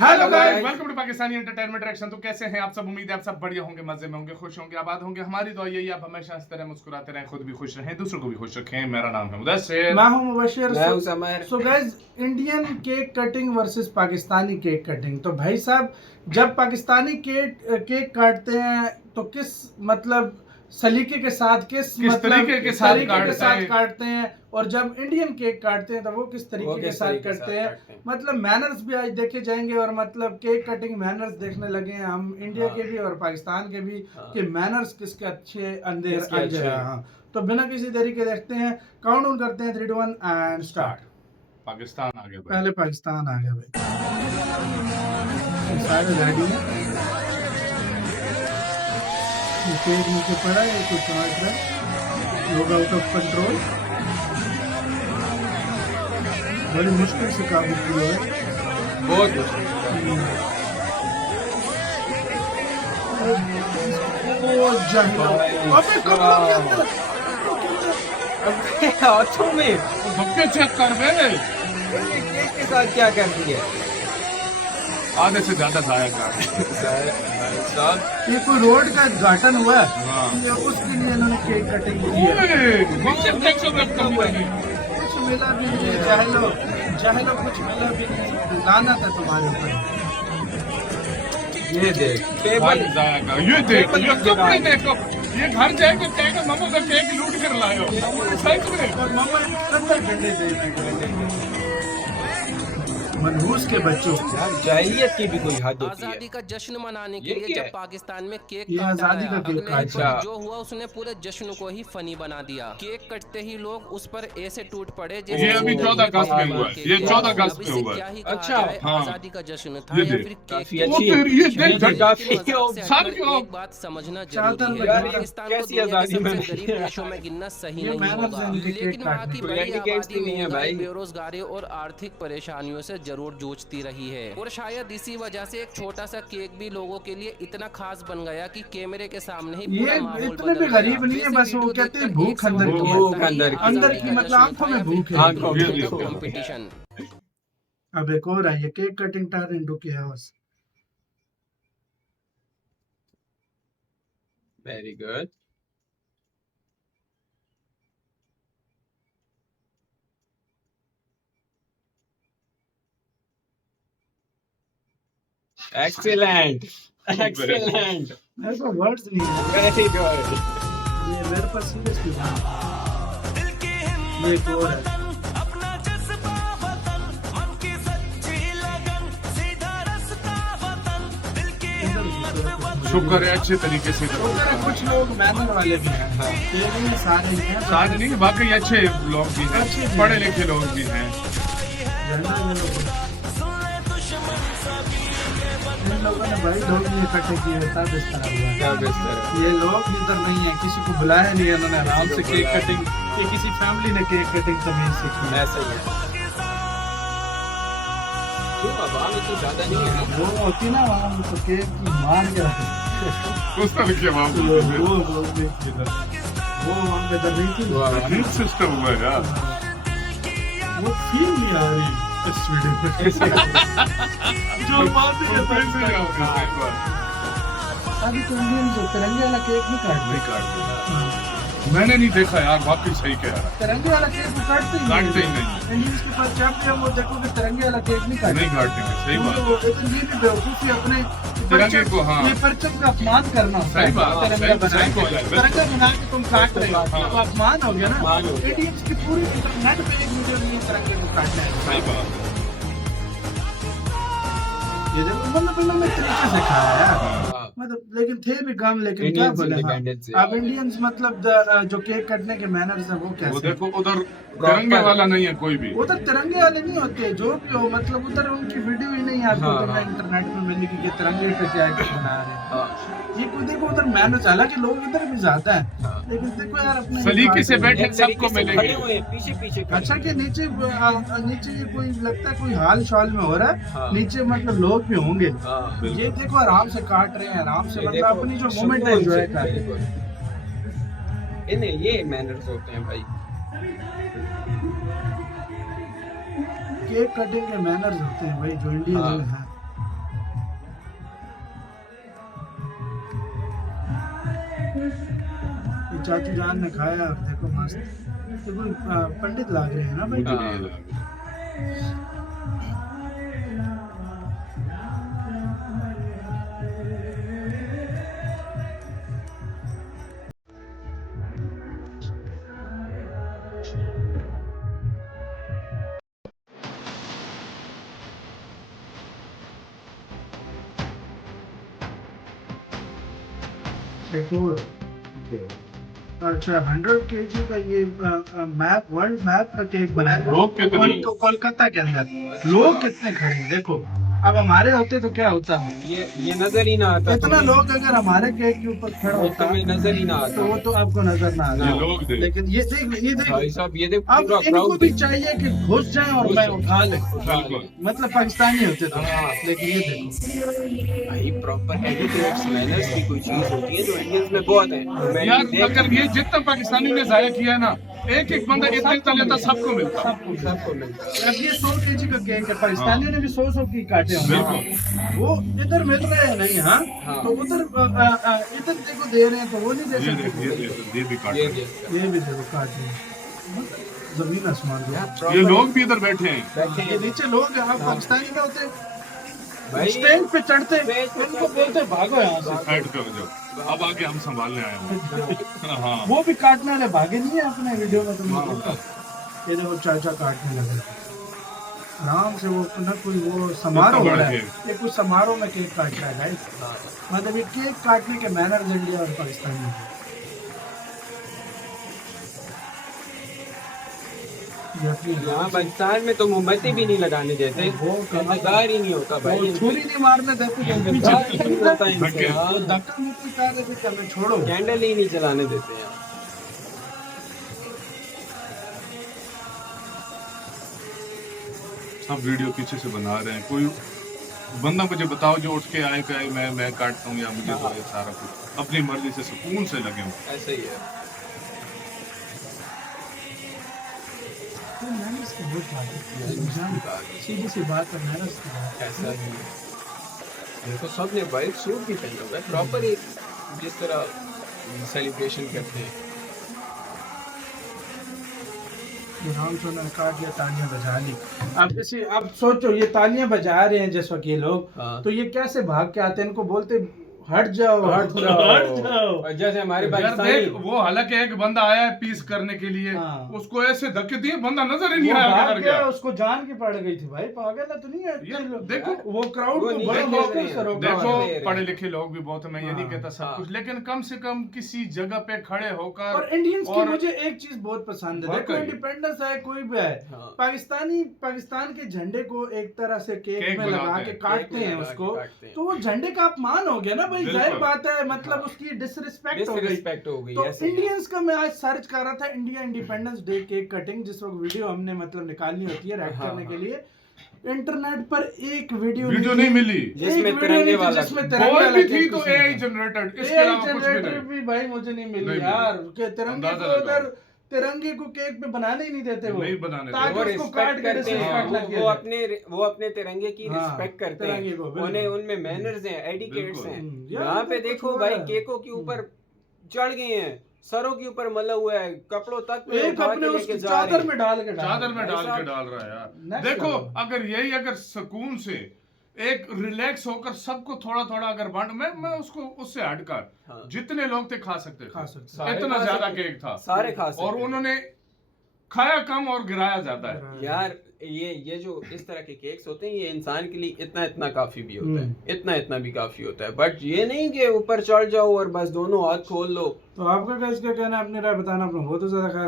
Hello guys, welcome to Pakistani entertainment reaction. तो कैसे हैं आप सब? उम्मीद है आप सब बढ़िया होंगे, मजे में होंगे, खुश होंगे, आबाद होंगे। हमारी दुआ यही है आप हमेशा इस तरह मुस्कुराते रहें, खुद भी खुश रहें, दूसरों को भी खुश रखें। मेरा नाम है मुदस्सिर, मैं हूं मुबशिर। मैं हूं summer. So guys, Indian cake cutting versus Pakistani cake cutting. तो भाई साहब, जब पाकिस्तानी केक काटते हैं तो किस मतलब सलीके के साथ किस मतलब तरीके के साथ काटते हैं, और जब इंडियन केक काटते हैं तो वो किस तरीके के साथ काटते हैं। मतलब मैनर्स भी आज देखे जाएंगे, और मतलब केक कटिंग मैनर्स देखने लगे हैं हम इंडिया के भी और पाकिस्तान के भी, कि मैनर्स किसके अच्छे अंदर। हाँ, तो बिना किसी देरी के देखते हैं, काउंट डाउन करते हैं 3 2 1 एंड स्टार्ट। पाकिस्तान आ गया। पहले पाकिस्तान आ गया भाई, सारे रेडी हैं। केक नीचे पड़ा है, कुछ काट रहा है, लोग आउट ऑफ कंट्रोल, बड़ी मुश्किल से काबू किया है, बहुत मुश्किल। हाथों में धक्के चेक कर बे, केक के साथ क्या कर दिया? आधे से ज्यादा जाया कर। ये कोई रोड का उद्घाटन हुआ है, ये उसके लिए इन्होंने केक कटिंग की है। कुछ मिला भी नहीं, जाहलो कुछ मिला भी नहीं, लानत है तुम्हारे ऊपर। ये देख टेबल जाया कर, ये देख, ये कपड़े देखो, ये घर जाके कहेगा मम्मा का केक लूट कर लाए हो। सच में और मम्मा 70 घंटे दे मनहूस के बच्चों। यार, जाहिलियत की भी कोई हद होती है। आजादी का जश्न मनाने के ये लिए क्या जब है? पाकिस्तान में केक ये काटा आजादी का गया, केक अगले काटा। दिन जो हुआ उसने पूरे जश्न को ही फनी बना दिया। केक कटते ही लोग उस पर ऐसे टूट पड़े जैसे ये अभी 14 अगस्त में हुआ है, ये 14 अगस्त में हुआ है। क्या ही अच्छा, कहा जाए, हाँ। आजादी का जश्न था ये या देख, फिर काफी केक। अच्छी वो तेरी ये देख, लेकिन काफी मजाक से सारी हटकर एक बात समझना जरूरी है। पाकिस्तान को कैसी दुनिया के आजादी सबसे में गरीब देशों में गिनना सही ये नहीं मैनर्स होगा, हैं इनके केक लेकिन वहाँ काटने की के। बड़ी Politics आबादी नहीं है महंगाई, भाई। बेरोजगारी और आर्थिक परेशानियों से जरूर जूझती रही है। और शायद इसी वजह से एक छोटा सा केक भी लोगों के लिए इतना खास बन गया कि कैमरे के सामने ही पूरा ये माहौल इतने बदल भी गरीब गया। नहीं है, वैसे बस वो वीडियो कहते हैं देखकर भूख एक अंदर सवाल की तो भूख बनता ही अंदर है, की। अंदर आजादी की का मतलब जश्न आंखों था में या फिर भूख है। आंखों में केक भूख। कंपटीशन। अब एक और है, ये cake cutting turn into chaos। Very good. Excellent excellent, मेरे को वर्ड्स नहीं है, वेरी गुड। ये मेरे पास सीरियसली ये एक और है। शुक्र है अच्छे तरीके से तो अगर कुछ लोग मैनर वाले भी हैं, ये भी सारे नहीं हैं। सारे नहीं, वाकई अच्छे लोग भी हैं, पढ़े लिखे लोग भी हैं। इन लोगों ने भाई लोग भी इकट्ठे किए, तब इस तरह हुआ। क्या बेहतर ये लोग इधर नहीं है, किसी को बुलाया नहीं है, उन्होंने आराम से केक कटिंग, ये किसी फैमिली ने केक कटिंग तमीज सीखी है। ऐसा ही है। क्यों आवाम इतनी ज्यादा नहीं है? वो होती ना वहाँ तो केक की मार के उस तरह की आवाम वो वहाँ पे दर रही थी, सिस्टम हुआ है यार। वो फील नहीं आ रही इस वीडियो में। जो बात ही करता है, अभी तो इंडियन जो तिरंगे वाला केक नहीं काटते। मैंने नहीं देखा यार, वाकई सही कह रहा है। तिरंगे वाला केक तो काटते ही काटते ही नहीं। इंडियंस के पास जब भी हम वो देखोगे तिरंगे वाला केक नहीं काटते। नहीं काटेंगे, सही बात है। वो इतनी भी बेवकूफी अपने तिरंगे को, हाँ। ये परचम का अपमान करना होता है। सही बात है, तिरंगा सही- सही बोला है, बिल्कुल। तिरंगा बना के तुम काट रहे हो, हाँ। तो अपमान हो गया ना। अपमान हो गया। इंडियंस की पूरी इंटरनेट पे एक वीडियो नहीं है तिरंगे को काटना है। सही बात है। ये देखो मतलब तरीके से खाया यार, हाँ। मतलब लेकिन थे भी कम, लेकिन क्या Indians बोले। हाँ। independence से। अब इंडियंस मतलब जो केक कटने के मैनर्स हैं वो वो कैसे। देखो उधर तिरंगे वाला नहीं है कोई भी। उधर तिरंगे वाले नहीं होते, जो भी हो, मतलब उधर उनकी वीडियो ही नहीं आपको हाँ, हाँ। इंटरनेट पे मिलेगी कि तिरंगे पे क्या बना रहे हैं। हाँ। ये कोई देखो उधर मैनर्स, हालांकि लोग इधर भी ज्यादा है, हाँ। लेकिन देखो यार अपने सलीके से हिसाब बैठे एक तरीके सबको से मिलेंगे। खड़े हुए हैं, पीछे पीछे खड़े अच्छा हैं। कि नीचे नीचे ये कोई लगता है कोई हाल शाल में हो रहा है। हाँ। नीचे मतलब लोग भी होंगे। हाँ, बिल्कुल। ये देखो आराम से काट रहे हैं, आराम से ये मतलब देखो, अपनी जो सुकून मोमेंट है एंजॉय से, कर रहे हैं। बिल्कुल। इन्हें ये मैनर्स होते हैं भाई। केक कटिंग के मैनर्स होते हैं भाई, जो इंडिया हाँ। में है। चाचू जान ने खाया, देखो मस्त। ये कोई पंडित लाग रहे हैं ना भाई। देखो अच्छा 100 kg का ये मैप, वर्ल्ड मैप का केक बनाया लोग कितने कोलकाता के अंदर। लोग कितने खड़े हैं देखो। अब हमारे होते तो क्या होता है, ये नजर ही ना आता। इतना लोग अगर हमारे केक के ऊपर खड़ा वो होता तुम्हें नजर ही ना तो आता। वो तो आपको नजर ना ये आता। लोग देख। लेकिन ये देख भाई साहब ये देख अब पूरा इनको crowd भी देख। चाहिए कि घुस जाएं और घुस मैं जाएं। उठा ले। बिल्कुल। मतलब पाकिस्तानी होते तो। हाँ। लेकिन ये देखो भाई प्रॉपर एटिकेट्स मैनर्स की कोई चीज होती है जो इंडियंस में बहुत है। मैं यार देख अगर ये जितना पाकिस्तानी ने जाया किया है ना, एक एक बंदा इतना लेता सबको मिलता। सबको मिलता है। अब ये 100 kg का केक है, पाकिस्तानियों ने भी 100 की काटे होंगे। वो इधर मिल रहे हैं नहीं, हाँ हाँ। तो उधर इधर देखो दे रहे हैं तो वो नहीं दे ये सकते। देख, ये भी काट ये रहे हैं। देख ये भी देखो काट रहे हैं। जमीन आसमान दो। ये लोग भी इधर बैठे हैं। बैठे ये हैं। नीचे लोग हैं, आप पाकिस्तानी में होते भाई स्टेज पे चढ़ते स्टेज पे उनको चढ़ते। बोलते भागो यहाँ से। साइड कर जाओ, अब आगे हम संभालने आए हैं। हाँ वो भी काटने वाले भागे नहीं है अपने वीडियो में तुमने देखा। ये देखो चाचा काटने लगे आराम से। वो ना कोई वो समारोह हो रहा है, ये कुछ समारोह में केक काट रहा है गाइस। मतलब ये केक काटने के मैनर्स इंडिया और पाकिस्तान में हैं। ये अपनी यहाँ पाकिस्तान में तो मोमबत्ती भी नहीं लगाने देते। वो कहाँ- इंतजार ही नहीं होता भाई। वो छुरी नहीं मारने देते तो पीछे इंतजार ही नहीं होता इनसे। धक्के। हाँ, धक्का मुक्की कर रहे थे कि हमें छोड़ो। कैंडल ही नहीं जलाने देते यहाँ। सब वीडियो पीछे से बना रहे हैं। कोई बंदा मुझे बताओ जो उठ के आए कि मैं काटता हूँ या मुझे तो ये सारा कुछ अपनी मर्जी से सुकून से लगे हूँ। ऐसा ही है। तो मैनर्स की बहुत बात है। सीधी सी बात है, मैनर्स की बात है। ऐसा ही है। देखो सब ने वाइट सूट भी पहना हुआ है प्रॉपर, एक जिस तरह सेलिब्रेशन करते हैं। ये राम सोना ने काट लिया, तालियां बजा ली। अब सोचो ये तालियां बजा रहे हैं जिस वक्त ये लोग, हाँ। तो ये कैसे भाग के आते हैं, इनको बोलते हट जाओ हट जाओ हट जाओ। और जैसे हमारे यार पाकिस्तानी देख, वो हालांकि एक बंदा आया है पीस करने के लिए, हाँ। उसको ऐसे धक्के दिए बंदा नजर ही नहीं वो आया भाग किधर गया, गया। उसको जान की पड़ गई थी भाई, पागल है तो नहीं है ये इतने लोग। देखो, वो क्राउड वो को नहीं बड़ा देख फोकस रहे हैं। करो। देखो ले रहे पढ़े हैं। लिखे लोग भी बहुत है, मैं ये नहीं हाँ, कहता सब हाँ। कुछ, लेकिन कम से कम किसी जगह पे खड़े होकर। और इंडियंस की और- मुझे एक चीज बहुत पसंद है, देखो वाकई। इंडिपेंडेंस है कोई भी है, हाँ। पाकिस्तान के झंडे को एक तरह से केक केक में बनाते लगा हैं, के केक काटते में हैं लगा के उसको, काटते हैं। तो वो झंडे का अपमान हो गया ना भाई, बिल्कुल। जाहिर बात है, मतलब उसकी डिसरिस्पेक्ट हो गई। डिसरिस्पेक्ट हो गई। तो ऐसे ही है। इंडियंस का मैं आज सर्च कर रहा था, India independence day cake cutting, जिस वक्त वीडियो हमने मतलब निकालनी होती है रेड हाँ, करने के हाँ। लिए, इंटरनेट पर एक वीडियो नहीं मिली। जिसमें तिरंगे वाला जिसमें था। तिरंगे बॉल वाला भी थी केक तो उसमें एआई था। जनरेटेड, इसके AI अलावा कुछ भी जनरेटर नहीं। भी भाई मुझे नहीं मिली नहीं यार, मिली। के तिरंगे अंदाजा को लगाओ। उधर तिरंगे को केक पे बनाने ही नहीं देते वो, नहीं बनाने ताकि वो देते। उसको रिस्पेक्ट काट के करते हैं। डिसरिस्पेक्ट ना किया जाए। वो अपने तिरंगे की हाँ, रिस्पेक्ट करते तिरंगे को, हैं। बिल्कुल। उन्हें उनमें मैनर्स हैं, एटिकेट्स बिल्कुल। हैं। यार, यहाँ पे तो कुछ देखो हो भाई रहा है। केकों के ऊपर चढ़ गए हैं, सरों के ऊपर मला हुआ है, कपड़ों तक पे एक उठा के अपने लेके उसकी जा चादर रहे में हैं। डाल के चादर में भाई डाल के साहब, डाल रहा है यार। next देखो level। अगर यही अगर सुकून से एक रिलैक्स होकर सबको थोड़ा थोड़ा अगर बांट, मैं उसको उससे हटकर हाँ। जितने लोग थे खा सकते थे, खा सकते सारे इतना खा ज्यादा सकते। केक था सारे खा सकते और हैं। उन्होंने खाया कम और गिराया ज्यादा है। यार ये जो इस तरह के केक्स होते हैं, ये इंसान के लिए इतना इतना काफी भी होता है, इतना इतना भी काफी होता है। बट ये नहीं कि ऊपर चढ़ जाओ और बस दोनों हाथ खोल लो। तो आपका क्या इसका कहना है, अपनी राय बताना, अपना बहुत ज्यादा ख्याल